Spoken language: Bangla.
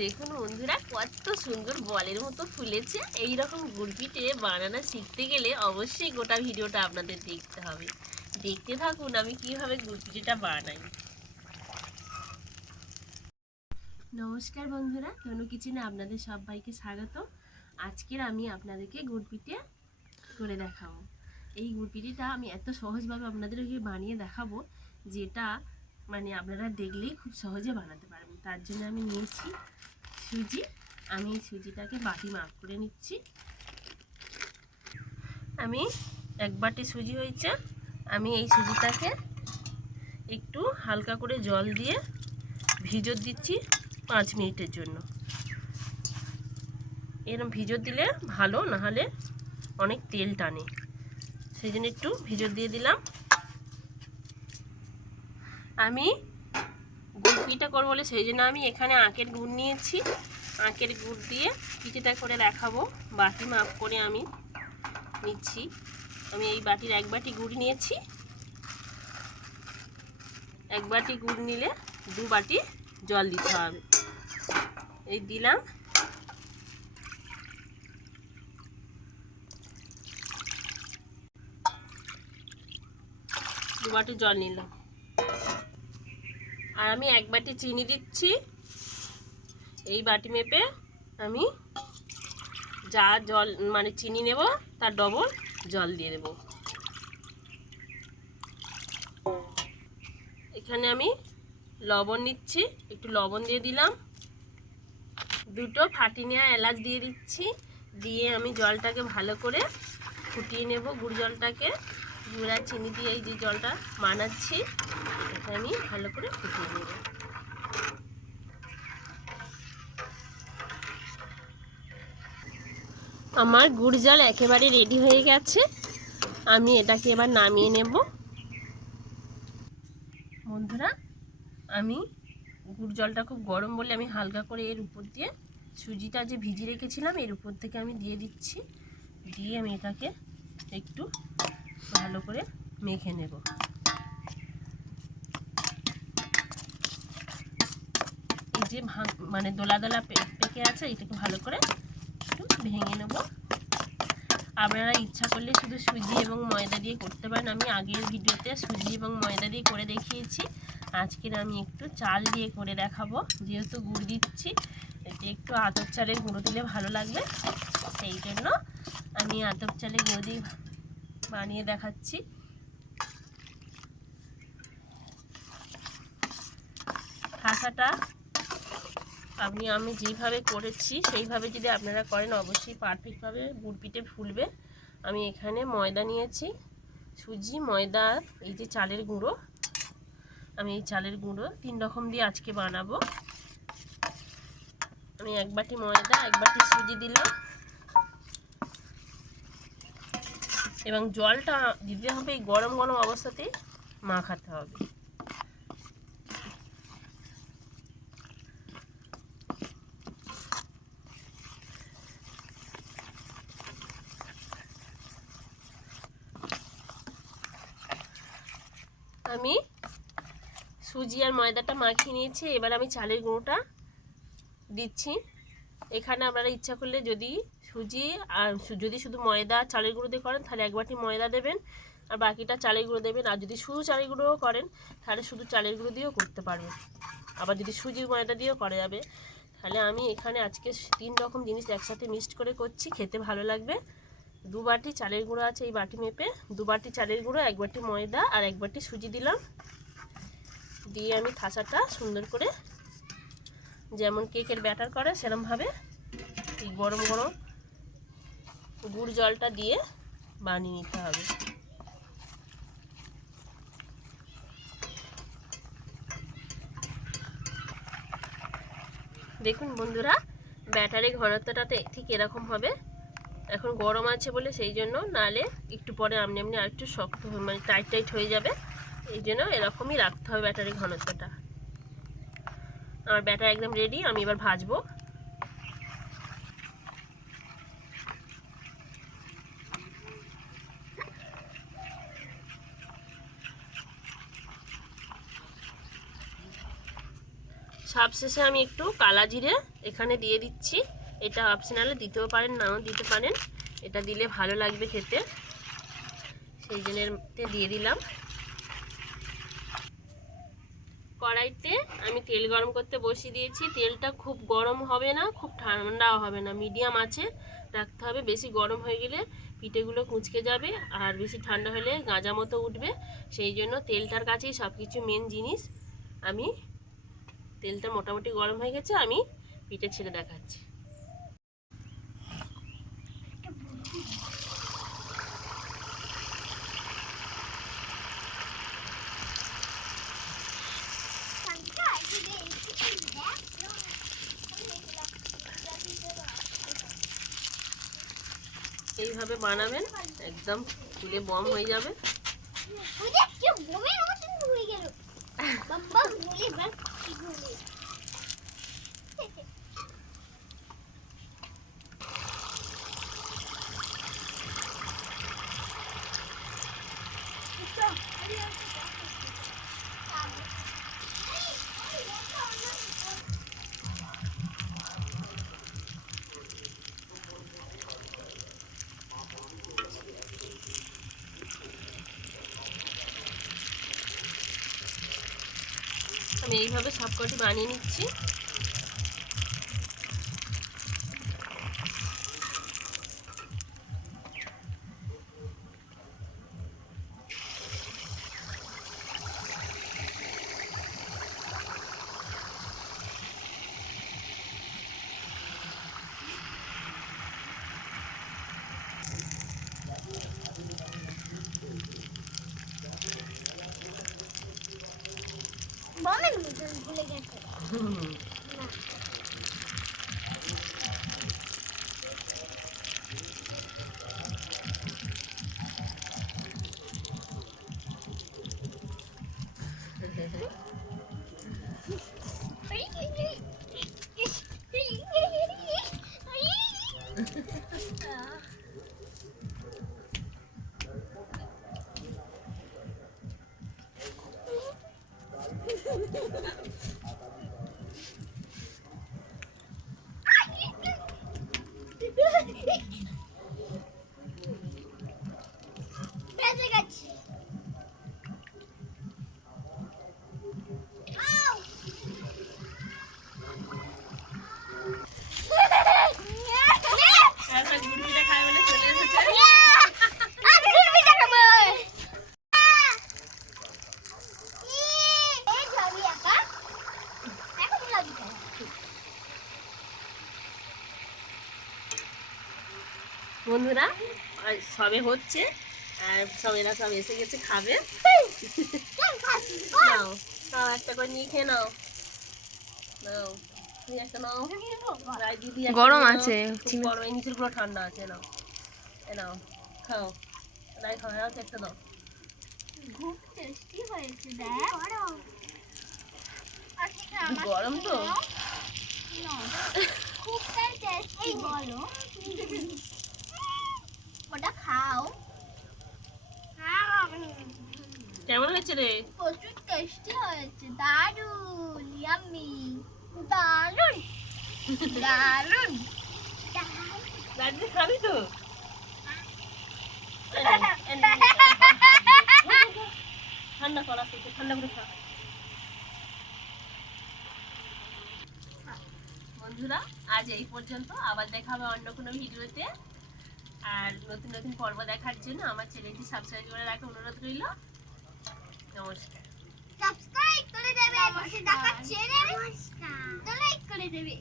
দেখুন বন্ধুরা, কত সুন্দর বলের মতো ফুলেছে। এই রকম গুড়পিঠে বানানো শিখতে গেলে অবশ্যই গোটা ভিডিওটা আপনাদের দেখতে হবে। দেখতে থাকুন আমি কীভাবে গুড়পিঠেটা বানাই। নমস্কার বন্ধুরা তনু কিচেনে আপনাদের সবাইকে স্বাগত। আজকের আমি আপনাদেরকে গুড়পিঠে করে দেখাবো। এই গুড়পিঠিটা আমি এত সহজভাবে আপনাদেরকে বানিয়ে দেখাবো, যেটা মানে আপনারা দেখলেই খুব সহজে বানাতে পারবেন। তার জন্য আমি নিয়েছি সুজি। আমি এই সুজিটাকে বাটি মাপ করে নিচ্ছি। আমি এক বাটি সুজি হয়েছে। আমি এই সুজিটাকে একটু হালকা করে জল দিয়ে ভিজত দিচ্ছি পাঁচ মিনিটের জন্য। এরকম ভিজত দিলে ভালো, নাহলে অনেক তেল টানে। সেই জন্য একটু ভিজত দিয়ে দিলাম। আমি গুড় করব বলে, সেই জন্য আমি এখানে আখের গুড় নিয়েছি। আখের গুড় দিয়ে পিঠেটা করে দেখাবো। বাটি মাপ করে আমি নিচ্ছি। আমি এই বাটির এক বাটি গুড় নিয়েছি। এক বাটি গুড় নিলে দু বাটি জল দিতে হবে। এই দিলাম। দু বাটি জল নিলাম। আর আমি এক বাটি চিনি দিচ্ছি। এই বাটি মেপে আমি যা জল মানে চিনি নেব, তার ডবল জল দিয়ে দেব। এখানে আমি লবণ নিচ্ছি, একটু লবণ দিয়ে দিলাম। দুটো ফাটি নেওয়া এলাচ দিয়ে দিচ্ছি। দিয়ে আমি জলটাকে ভালো করে ফুটিয়ে নেব, গুড় জলটাকে। গুড় চিনি দিয়ে এই যে জলটা বানাচ্ছি। এটা আমি ভালো করে ফুটিয়ে নেব। আমার গুড় জল একেবারে রেডি হয়ে গেছে। আমি এটাকে এবার নামিয়ে নেব। বন্ধুরা, আমি গুড় জলটা খুব গরম বলে আমি হালকা করে এর উপর দিয়ে সুজিটা যে ভিজিয়ে রেখেছিলাম, এর উপর থেকে আমি দিয়ে দিচ্ছি। দিয়ে আমি এটাকে একটু ভালো করে মেখে নেব। যে মানে দোলা দোলা পেকে আছে, এটাকে ভালো করে একটু ভেঙে নেব। আপনারা ইচ্ছা করলে শুধু সুজি এবং ময়দা দিয়ে করতে পারেন। আমি আগের ভিডিওতে সুজি এবং ময়দা দিয়ে করে দেখিয়েছি। আজকের আমি একটু চাল দিয়ে করে দেখাবো। যেহেতু গুড় দিচ্ছি, এতে একটু আতপ চালের গুঁড়ো দিলে ভালো লাগবে। সেই জন্য আমি আতপ চালের গুঁড়ো দিয়ে বানিয়ে দেখাচ্ছি। খাসাটা আপনি আমি যেইভাবে করেছি, সেইভাবে যদি আপনারা করেন, অবশ্যই পারফেক্টভাবে পিঠে ফুলবে। আমি এখানে ময়দা নিয়েছি, সুজি, ময়দা, এই যে চালের গুঁড়ো। আমি এই চালের গুঁড়ো তিন রকম দিয়ে আজকে বানাবো। আমি এক বাটি ময়দা, এক বাটি সুজি দিলাম। এবং জলটা দিতে হবে এই গরম গরম অবস্থাতেই মাখাতে হবে। আমি সুজি আর ময়দাটা মাখিয়ে নিয়েছি। এবার আমি চালের গুঁড়োটা দিচ্ছি। এখানে আপনারা ইচ্ছা করলে যদি সুজি আর যদি শুধু ময়দা চালের গুঁড়ো দিয়ে করেন, তাহলে এক বাটি ময়দা দেবেন। আর বাকিটা চালের গুঁড়ো দেবেন। আর যদি শুধু চালের গুঁড়োও করেন, তাহলে শুধু চালের গুঁড়ো দিয়েও করতে পারবেন। আবার যদি সুজি ময়দা দিয়েও করা যাবে, তাহলে আমি এখানে আজকে তিন রকম জিনিস একসাথে মিক্সড করে করছি। খেতে ভালো লাগবে। দু বাটি চালের গুঁড়ো আছে এই বাটি মেপে। দু বাটি চালের গুঁড়ো, এক বাটি ময়দা আর এক বাটি সুজি দিলাম। দিয়ে আমি থাসাটা সুন্দর করে, যেমন কেকের ব্যাটার করে সেরমভাবে এই গরম গরম গুড় জলটা দিয়ে বানিয়ে নিতে হবে। দেখুন বন্ধুরা ব্যাটারি ঘনত্বটাতে ঠিক এরকম হবে। এখন গরম আছে বলে সেই জন্য নালে একটু পরে আমনি আমনি আর একটু শক্ত মানে টাইট টাইট হয়ে যাবে। এই জন্য এরকমই রাখতে হবে ব্যাটারি ঘনত্বটা। আমার ব্যাটার একদম রেডি আমি এবার ভাজবো। সবশেষে আমি একটু কালা জিরে এখানে দিয়ে দিচ্ছি। এটা অপশনালে দিতেও পারেন, নাও দিতে পারেন। এটা দিলে ভালো লাগবে খেতে। সেই জন্যতে দিয়ে দিলাম। কড়াইতে আমি তেল গরম করতে বসিয়ে দিয়েছি। তেলটা খুব গরম হবে না, খুব ঠান্ডাও হবে না। মিডিয়াম আছে, রাখতে হবে। বেশি গরম হয়ে গেলে পিঠেগুলো কুঁচকে যাবে আর বেশি ঠান্ডা হলে গাঁজা মতো উঠবে। সেই জন্য তেলটার কাছেই সব কিছু মেন জিনিস। আমি তেলটা মোটামুটি গরম হয়ে গেছে, আমি পিঠে ছেড়ে দেখাচ্ছি। এইভাবে বানাবেন একদম ফুলে বম হয়ে যাবে। আমি এইভাবে সবকটি বানিয়ে নিচ্ছি। ভুলে গেছে। বন্ধুরা। আর সবে হচ্ছে আর সব এরা সব এসে গেছে খাবে। নাও নাও একটা করে নিয়ে খেয়ে নাও। নাও একটা নাও। দিদি গরম আছে, গরম এই নিচেরগুলো ঠান্ডা আছে নাও। এ নাও খাও। রায় খাও রাও একটা দাও খুব টেস্টি হয়েছে দেখ। গরম তো। খুব টেস্টি বলো। ওটা খাও। কেমন হয়েছে রে? প্রচুর টেস্টি হয়েছে দারুণ ইয়াম্মি দারুণ দারুণ রাজদি খাবি তো? ঠান্ডা করা ঠান্ডা করে খা। বন্ধুরা আজ এই পর্যন্ত। আবার দেখা হবে অন্য কোনো ভিডিওতে। আর নতুন নতুন পর্ব দেখার জন্য আমার চ্যানেলটি সাবস্ক্রাইব করে রাখতে অনুরোধ রইল। নমস্কার। সাবস্ক্রাইব করে দেবে পাশে চ্যানেল নমস্কার। লাইক করে দেবে।